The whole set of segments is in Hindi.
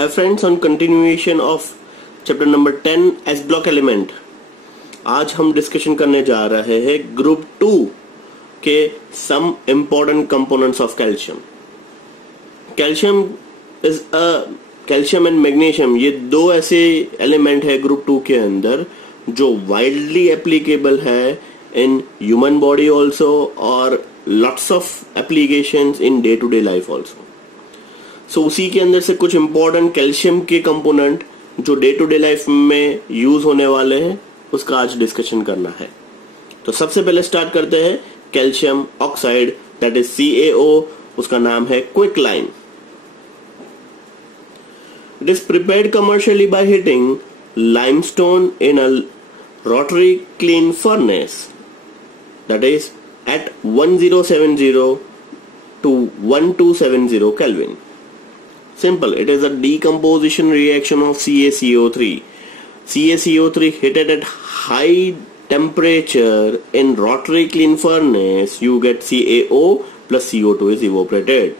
Hi friends, on continuation of chapter number 10 S block element, आज हम डिस्कशन करने जा रहे हैं ग्रुप 2 के some important components of calcium. Calcium and magnesium, ये दो ऐसे एलिमेंट है ग्रुप 2 के अंदर जो वाइडली एप्लीकेबल है इन ह्यूमन बॉडी ऑल्सो और lots of applications in day to day life also. So उसी के अंदर से कुछ इंपॉर्टेंट कैल्शियम के कंपोनेंट जो डे टू डे लाइफ में यूज होने वाले हैं उसका आज डिस्कशन करना है। तो सबसे पहले स्टार्ट करते हैं calcium oxide, that is CaO, उसका नाम है quicklime. It is prepared commercially by heating limestone in a rotary kiln furnace, that is at 1070 to 1270 Kelvin. Simple, it is a decomposition reaction of CaCO3. CaCO3 heated at high temperature in rotary kiln furnace, you get CaO plus CO2 is evaporated.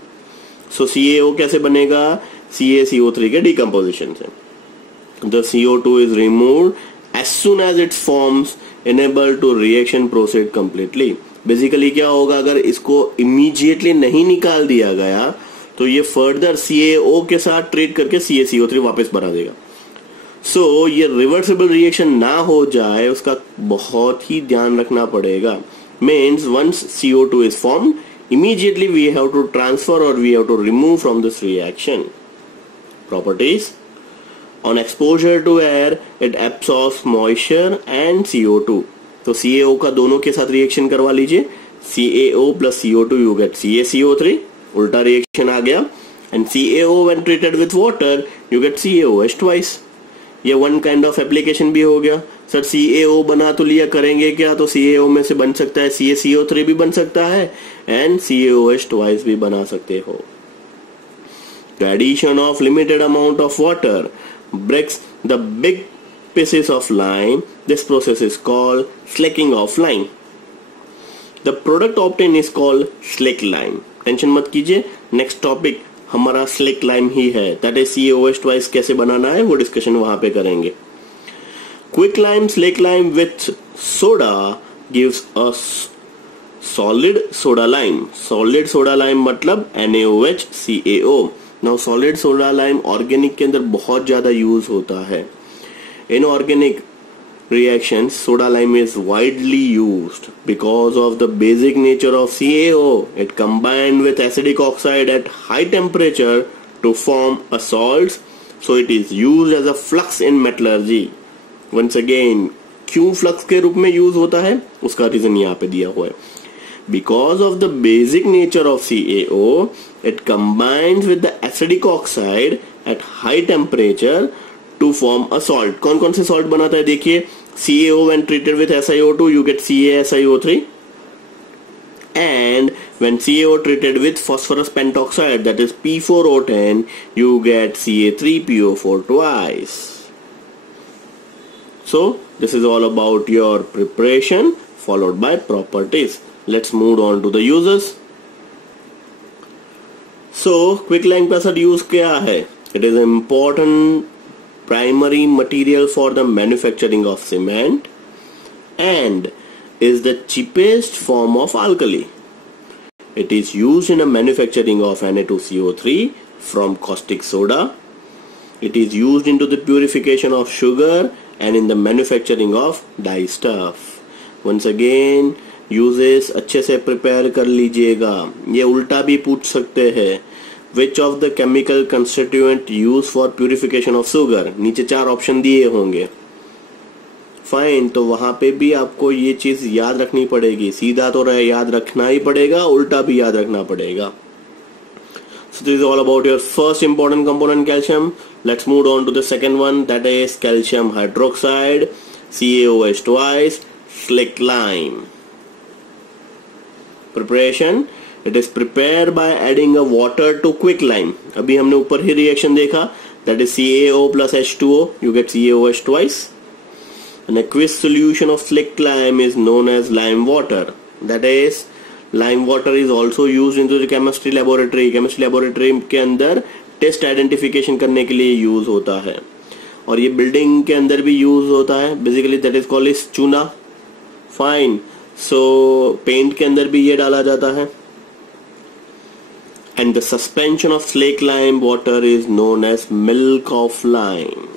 So CaO कैसे बनेगा? CaCO3 के decomposition से। The CO2 is removed as soon as it forms, enable to reaction proceed completely. Basically क्या होगा, अगर इसको immediately नहीं निकाल दिया गया तो ये further CaO के साथ ट्रीट करके CaCO3 वापस बना देगा। So ये reversible reaction ना हो जाए उसका बहुत ही ध्यान रखना पड़ेगा। Means once CO2 is formed, immediately we have to transfer or we have to remove from this reaction. Properties: on exposure to air, it absorbs moisture and CO2. तो CaO का दोनों के साथ रिएक्शन करवा लीजिए, CaO plus CO2 you get CaCO3, उल्टा रिएक्शन आ गया, and CaO when treated with water you get CaOH twice. ये वन काइंड ऑफ एप्लीकेशन भी हो गया। सर CaO बना तो लिया, करेंगे क्या? तो CaO में से बन सकता है CaCO3 भी बन सकता है and CaOH twice भी बना सकते हो। The addition of limited amount of water breaks the big pieces of lime. This process is called slaking of lime. The product obtained is called slick lime. Tension मत कीजिए, नेक्स्ट टॉपिक हमारा स्लिक लाइम ही है। दैट इज CaOH ट्वाइस कैसे बनाना है वो डिस्कशन वहां पे करेंगे। Quick lime, slaked lime with soda gives us solid soda lime. Solid soda lime मतलब NaOH CaO। Now solid soda lime organic के अंदर बहुत ज्यादा यूज होता है। In organic reactions, soda lime is widely used because of the basic nature of CaO. It combined with acidic oxide at high temperature to form a salt, so it is used as a flux in metallurgy. Once again, क्यों फ्लक्स के रूप में यूज होता है उसका रीजन यहाँ पे दिया हुआ है। Because of the basic nature of CaO, it combines with the acidic oxide at high temperature to form a salt. कौन कौन से सॉल्ट बनाता है देखिए, CaO when treated with SiO2 you get CaSiO3, and when CaO treated with phosphorus pentoxide, that is P4O10, you get Ca3PO4 twice. So this is all about your preparation followed by properties. Let's move on to the uses. So quicklime का सर यूज क्या है? It is an important primary material for the manufacturing of cement and is the cheapest form of alkali. It is used in the manufacturing of Na2CO3 from caustic soda. It is used into the purification of sugar and in the manufacturing of dye stuff. Once again, uses अच्छे से prepare कर लीजिएगा। ये उल्टा भी पूछ सकते हैं, Which of the chemical constituent used for purification of sugar? नीचे 4 ऑप्शन दिए होंगे। फाइन, तो वहां पे भी आपको ये चीज याद रखनी पड़ेगी। सीधा तो याद रखना ही पड़ेगा, उल्टा भी याद रखना पड़ेगा। So this is all about your first important component, calcium. Let's move on to the second one, that is calcium hydroxide, CaOH twice, slick lime. Preparation: It is prepared by adding a water to quicklime. अभी हमने ऊपर ही रिएक्शन देखा, that is CaO plus H2O, you get CaOH twice. An aqueous solution of slick lime is known as lime water. That is, lime water is also used into the chemistry laboratory. Chemistry laboratory के अंदर टेस्ट आइडेंटिफिकेशन करने के लिए यूज होता है, और ये बिल्डिंग के अंदर भी यूज होता है। Basically that is called is चूना। फाइन, सो पेंट के अंदर भी ये डाला जाता है। And the suspension of slake lime water is known as milk of lime.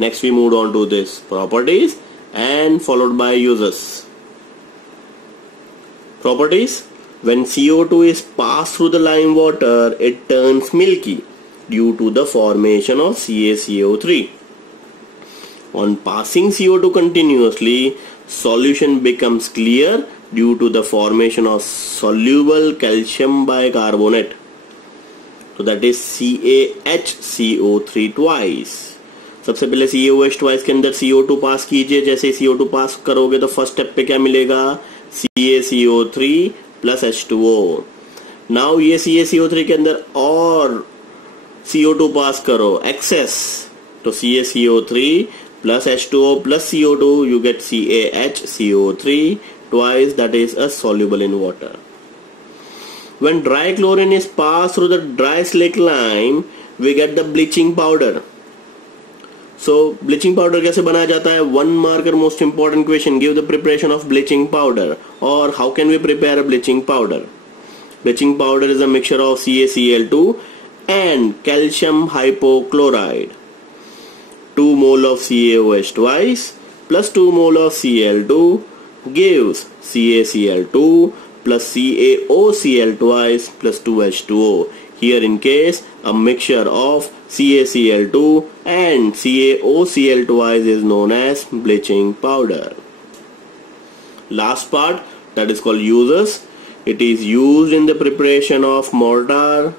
Next we move on to this properties and followed by uses. Properties: when CO2 is passed through the lime water, it turns milky due to the formation of CaCO3. On passing CO2 continuously, solution becomes clear due to the formation of soluble calcium bicarbonate. So that is CaHCO3 twice. सबसे पहले CaOH twice के अंदर CO2 पास कीजिए। जैसे CO2 पास करोगे तो फर्स्ट स्टेप पे क्या मिलेगा? CaCO3 plus H2O। नाउ ये CaCO3 के अंदर और CO2 पास करो एक्सेस, तो CaCO3 plus H2O plus CO2 you get CaHCO3 twice, that is a soluble in water. When dry chlorine is passed through the dry slake lime we get the bleaching powder. So bleaching powder कैसे बनाया जाता है? One marker most important question, give the preparation of bleaching powder, or how can we prepare a bleaching powder? Bleaching powder is a mixture of CaCl2 and calcium hypochloride. 2 mole of CaOH twice plus 2 mole of Cl2 gives CaCl2 plus CaOCl twice plus 2H2O. Here in case a mixture of CaCl2 and CaOCl twice is known as bleaching powder. Last part, that is called uses. It is used in the preparation of mortar,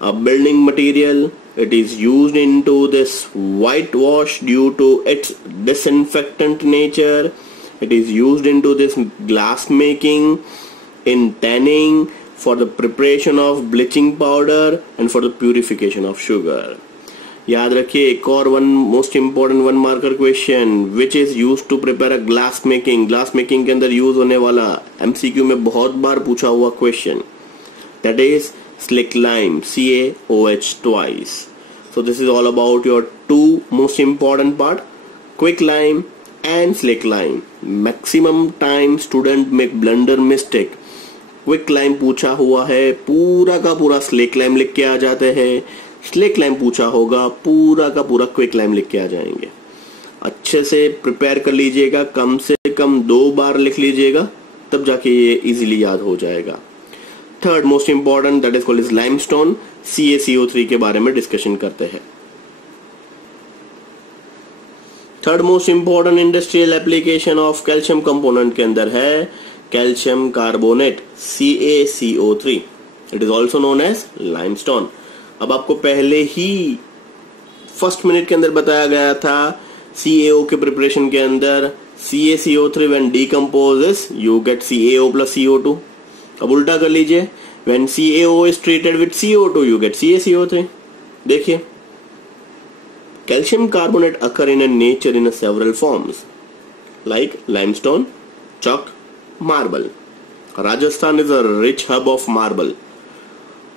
a building material. It is used into this whitewash due to its disinfectant nature. It is used into this glass making, in tanning, for the preparation of bleaching powder and for the purification of sugar. याद रखिए एक और one most important one marker question, which is use to prepare a glass making. Glass making के अंदर यूज होने वाला एमसीक्यू में बहुत बार पूछा हुआ question, that is slaked lime, CaOH twice. So this is all about your two most important part, quick lime and slick lime. Maximum time student make blunder mistake. Quick lime पूछा हुआ है, पूरा का पूरा स्लिक लाइम लिख के आ जाते हैं। स्लिक लाइम पूछा होगा, पूरा का पूरा क्विक लाइम लिख के आ जाएंगे। अच्छे से प्रिपेयर कर लीजिएगा, कम से कम 2 बार लिख लीजिएगा, तब जाके ये इजीली याद हो जाएगा। Third most important, that is called is limestone. CaCO3 के बारे में डिस्कशन करते हैं। Third most important industrial application of calcium component के अंदर है calcium carbonate, CaCO3. It is also known as limestone. अब आपको पहले ही फर्स्ट मिनट के अंदर बताया गया था CaO के प्रिपरेशन के अंदर CaCO3 when decomposes you get CaO plus CO2. अब उल्टा कर लीजिए, when CaO is treated with CO2 you get CaCO3. देखिए, calcium carbonate occur in a nature in a several forms like limestone, chalk, marble. Rajasthan is a rich hub of marble.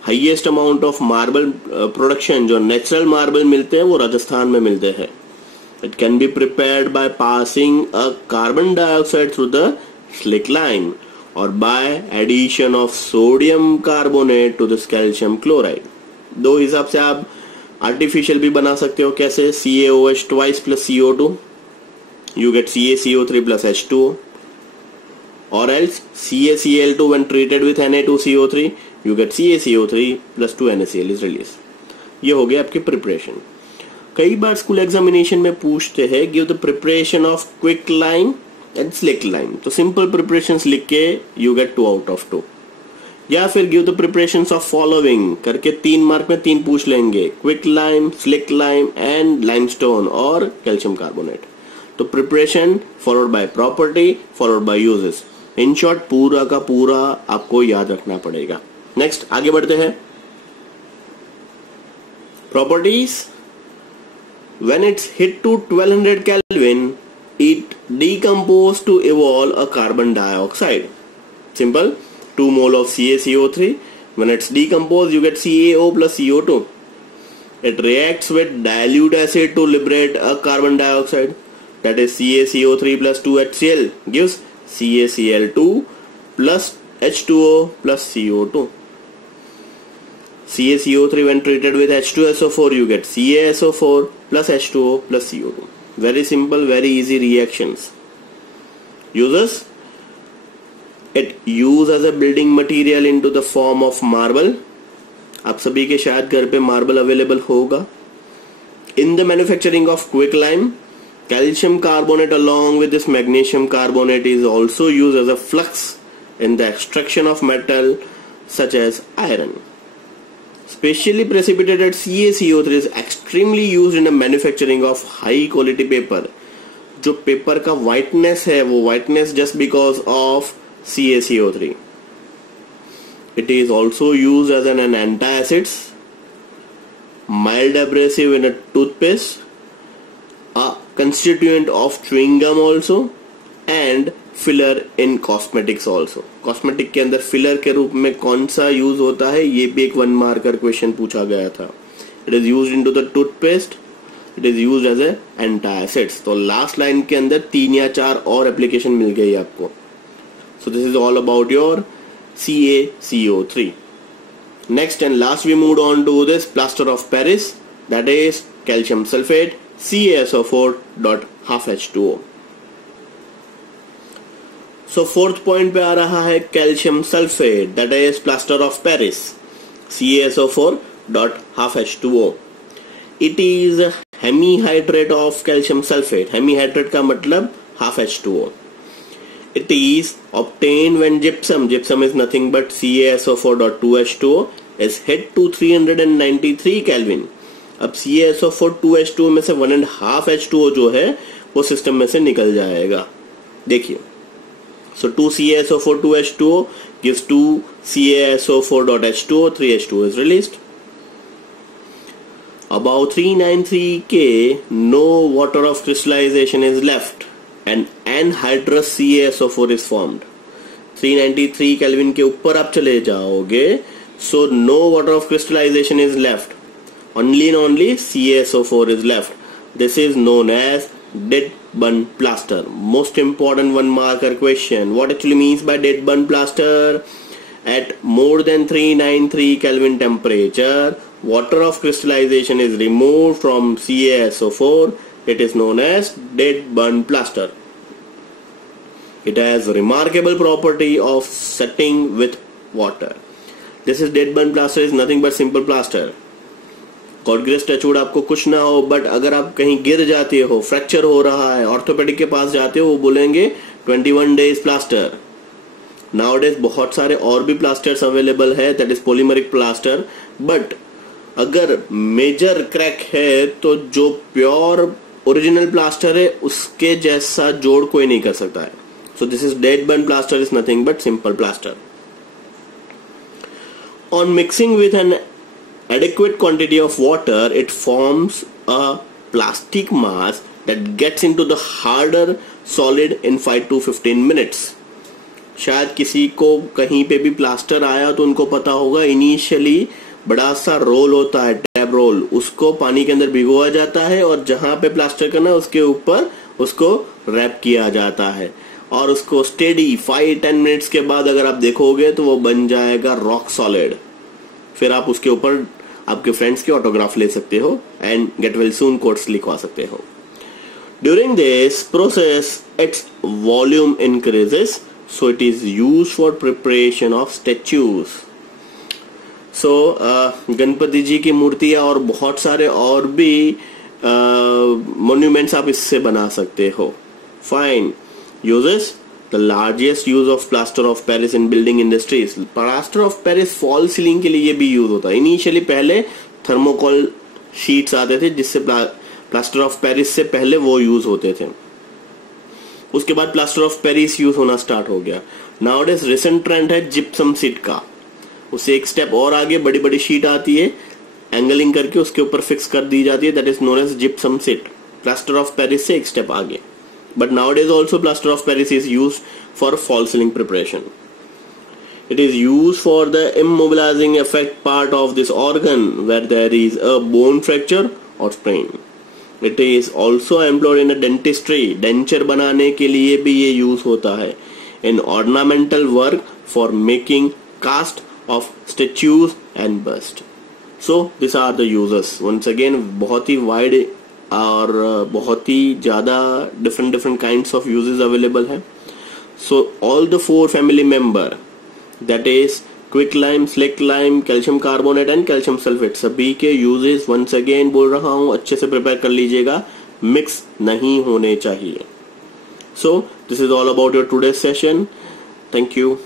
Highest amount of marble production, जो नेचुरल मार्बल मिलते हैं वो राजस्थान में मिलते हैं। It can be prepared by passing a carbon dioxide through the slaked lime और by addition of sodium carbonate to this calcium chloride. दो हिसाब से आप आर्टिफिशियल भी बना सकते हो। कैसे? CaOH twice plus CO2 you get CaCO3 plus H2O, or else CaCl2 when treated with Na2CO3 you get CaCO3 plus 2 NaCl is released. ये हो गया आपकी प्रिपरेशन। कई बार स्कूल एग्जामिनेशन में पूछते हैं give the preparation of quick lime and slaked lime, तो सिंपल प्रिपरेशंस लिख के यू गेट 2 out of 2, या फिर give the preparations of following करके 3 मार्क में 3 पूछ लेंगे, quick lime, slaked lime and limestone और कैल्शियम कार्बोनेट। तो preparation followed by property followed by uses, in short पूरा का पूरा आपको याद रखना पड़ेगा। नेक्स्ट आगे बढ़ते हैं। Properties, when it's hit to 1200 Kelvin it decomposes to evolve a carbon dioxide. Simple, 2 mole of CaCO3, when it's decomposed you get CaO plus CO2. It reacts with dilute acid to liberate a carbon dioxide. That is CaCO3 plus 2HCl gives CaCl2 plus H2O plus CO2. CaCO3 when treated with H2SO4 you get CaSO4 plus H2O plus CO2. Very simple, very easy reactions. Uses it used as a building material into the form of marble. आप सभी के शायद घर पे मार्बल अवेलेबल होगा. In the manufacturing of quicklime, calcium carbonate along with this magnesium carbonate is also used as a flux in the extraction of metal such as iron. Specially precipitated CaCO3 is extremely used in the manufacturing of high quality paper. जो पेपर का whiteness है वो whiteness just because of CaCO3. It is also used as an antacids, mild abrasive in a toothpaste, a constituent of chewing gum also, and filler in cosmetics also. Cosmetic के अंदर filler के रूप में कौन सा यूज होता है ये भी एक 1 मार्कर क्वेश्चन पूछा गया था. It is used into the toothpaste. It is used as a antacids. तो लास्ट लाइन के अंदर 3 या 4 और एप्लीकेशन मिल गई आपको. So this is all about your CaCO3. Next and last we moved on to this plaster of Paris, that is calcium sulfate CaSO4 dot half H2O. So fourth point पे आ रहा है calcium sulfate, that is plaster of Paris CaSO4 dot half H2O. It is a hemihydrate of calcium sulfate. Hemihydrate का मतलब half H2O. It is obtained when gypsum is nothing but CaSO4.2H2O is hit to 393 Kelvin. अब CaSO4 2H2O में से 1.5 H2O जो है वो सिस्टम में से निकल जाएगा. देखिए, so 2 CaSO4 2H2O gives 2 CaSO4.H2O, 3 H2O is released. About 393 K, no water of crystallization is left and anhydrous CaSO4 is formed. 393 Kelvin के ऊपर आप चले जाओगे, so no water of crystallization is left. Only and only CaSO4 is left. This is known as dead bun plaster. Most important 1 marker question. What actually means by dead bun plaster? At more than 393 Kelvin temperature, water of crystallization is removed from CaSO4. It is known as dead bun plaster. It has remarkable property of setting with water. This is dead bun plaster is nothing but simple plaster. कॉर्डग्रेस टचवुड आपको कुछ ना हो, बट अगर आप कहीं गिर जाते हो, फ्रैक्चर हो रहा है, ऑर्थोपेडिक के पास जाते हो, वो बोलेंगे 21 days प्लास्टर. नाउडेज बहुत सारे और भी प्लास्टर्स अवेलेबल है, that is polymeric plaster. But अगर मेजर क्रैक है तो जो प्योर ओरिजिनल प्लास्टर है उसके जैसा जोड़ कोई नहीं कर सकता है. सो दिस इज डेड बन plaster is nothing but simple plaster. On mixing with an adequate quantity of water, it forms a plastic mass that gets into the harder solid in 5 to 15 minutes. शायद किसी को कहीं पे भी प्लास्टर आया तो उनको पता होगा, इनिशियली बड़ा सा रोल होता है, टैब रोल, उसको पानी के अंदर भिगोया जाता है और जहां पे प्लास्टर करना है उसके ऊपर उसको रैप किया जाता है और उसको स्टेडी 5-10 मिनट्स के बाद अगर आप देखोगे तो वो बन जाएगा रॉक सॉलिड. फिर आप उसके ऊपर आपके फ्रेंड्स के ऑटोग्राफ ले सकते हो and get well soon quotes लिखवा सकते हो. During this process its volume increases, so it is used for preparation of statues. So Ganpati ji की मूर्तियां और बहुत सारे और भी मॉन्यूमेंट्स आप इससे बना सकते हो. Fine. Uses The largest use of plaster of Paris in building industries. Plaster of Paris fall ceiling के लिए भी यूज होता है. इनिशियली पहले थर्मोकोल शीट्स आते थे जिससे प्लास्टर ऑफ पेरिस से पहले वो यूज होते थे. उसके बाद प्लास्टर ऑफ पेरिस यूज होना स्टार्ट हो गया. नाउडेज रिसेंट ट्रेंड है जिप्सम सीट का. उससे एक स्टेप और आगे बड़ी बड़ी शीट आती है, एंगलिंग करके उसके ऊपर फिक्स कर दी जाती है, that is known as gypsum sheet. Plaster of Paris से एक स्टेप आगे. But nowadays also plaster of Paris is used for fall ceiling preparation. It is used for the immobilizing effect part of this organ where there is a bone fracture or sprain. It is also employed in a dentistry. Denture बनाने के लिए भी ये use होता है. In ornamental work for making cast of statues and bust. So these are the uses. Once again बहुत ही wide और बहुत ही ज़्यादा different kinds of uses available है. So all the 4 family member, that is quick lime, slaked lime, calcium carbonate and calcium sulphate, सभी के यूजेस वंस अगेन बोल रहा हूं, अच्छे से प्रिपेयर कर लीजिएगा, मिक्स नहीं होने चाहिए. So this is all about your today session. Thank you.